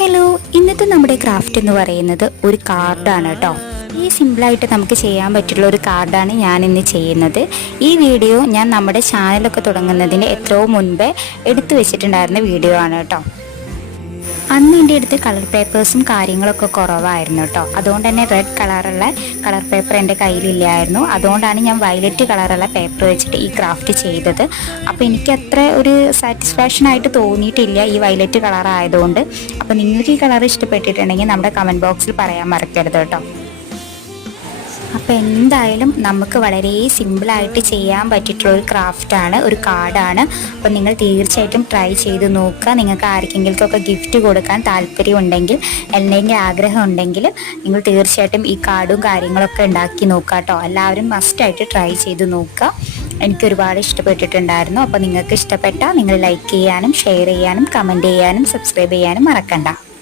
Hello, ഇന്നത്തെ നമ്മുടെ craft എന്ന് പറയുന്നത് ഒരു കാർഡാണ് കേട്ടോ. ഈ സിമ്പിളായിട്ട് നമുക്ക് ചെയ്യാൻ പറ്റുള്ള ഒരു കാർഡാണ് ഞാൻ ഇന്ന് ചെയ്യുന്നത്. ഈ വീഡിയോ ഞാൻ നമ്മുടെ ചാനലൊക്കെ തുടങ്ങുന്നതിന് എത്രയോ മുൻപേ എടുത്തു വെച്ചിട്ടുണ്ടായിരുന്ന വീഡിയോ ആണ് കേട്ടോ. അന്ന് എൻ്റെ അടുത്ത് കളർ പേപ്പേഴ്സും കാര്യങ്ങളൊക്കെ കുറവായിരുന്നു കേട്ടോ. അതുകൊണ്ട് തന്നെ റെഡ് കളറുള്ള കളർ പേപ്പർ എൻ്റെ കയ്യിലില്ലായിരുന്നു. അതുകൊണ്ടാണ് ഞാൻ വയലറ്റ് കളറുള്ള പേപ്പർ വെച്ചിട്ട് ഈ ക്രാഫ്റ്റ് ചെയ്തത്. അപ്പോൾ എനിക്ക് അത്ര ഒരു സാറ്റിസ്ഫാക്ഷനായിട്ട് തോന്നിയിട്ടില്ല ഈ വയലറ്റ് കളർ ആയതുകൊണ്ട്. അപ്പോൾ നിങ്ങൾക്ക് ഈ കളർ ഇഷ്ടപ്പെട്ടിട്ടുണ്ടെങ്കിൽ നമ്മുടെ കമൻറ്റ് ബോക്സിൽ പറയാൻ മറക്കരുത് കേട്ടോ. അപ്പോൾ എന്തായാലും നമുക്ക് വളരെ സിമ്പിളായിട്ട് ചെയ്യാൻ പറ്റിയിട്ടുള്ള ഒരു ക്രാഫ്റ്റാണ്, ഒരു കാർഡാണ്. അപ്പോൾ നിങ്ങൾ തീർച്ചയായിട്ടും ട്രൈ ചെയ്ത് നോക്കുക. നിങ്ങൾക്ക് ആർക്കെങ്കിലുമൊക്കെ ഗിഫ്റ്റ് കൊടുക്കാൻ താല്പര്യമുണ്ടെങ്കിൽ, അല്ലെങ്കിൽ ആഗ്രഹം ഉണ്ടെങ്കിൽ നിങ്ങൾ തീർച്ചയായിട്ടും ഈ കാർഡും കാര്യങ്ങളൊക്കെ ഉണ്ടാക്കി നോക്കുക കേട്ടോ. എല്ലാവരും മസ്റ്റായിട്ട് ട്രൈ ചെയ്ത് നോക്കുക. എനിക്കൊരുപാട് ഇഷ്ടപ്പെട്ടിട്ടുണ്ടായിരുന്നു. അപ്പോൾ നിങ്ങൾക്ക് ഇഷ്ടപ്പെട്ടാൽ നിങ്ങൾ ലൈക്ക് ചെയ്യാനും ഷെയർ ചെയ്യാനും കമൻറ്റ് ചെയ്യാനും സബ്സ്ക്രൈബ് ചെയ്യാനും മറക്കണ്ട.